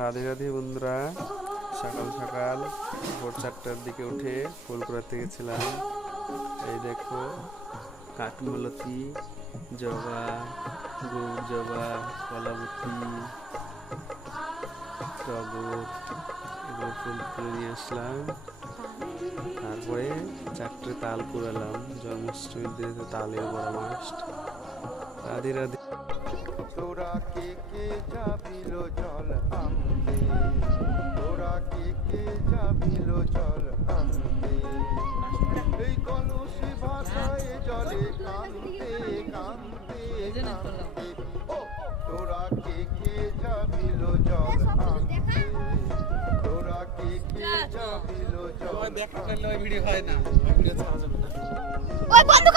রাধে রাধে বন্ধুরা, সকাল সকাল ভোর 4টার দিকে উঠে ফুল কুড়াতে গেছিলাম। এই দেখো কাঠমালতি, জবা, গৌর জবা, কলাবতী, টগর, এগুলো ফুল তুলে নিয়ে আসলাম। তারপরে 4টে তাল কুড়ালাম, জন্মাষ্টমীর দিনে তো তালের বড় মাস্ট। রাধে রাধে। তোরা কে কে যাবিল জল আনতে, তোরা কে কে যাবিল জল আনতে, এই কলসি ভাষায় জলে কানতে কানতে কানতে। ও তোরা কে কে যাবিল জল আনতে, তোরা কে কে যাবিল জল আনতে। ভিডিও হয় না, ভিডিও ছাড়া যাবে না।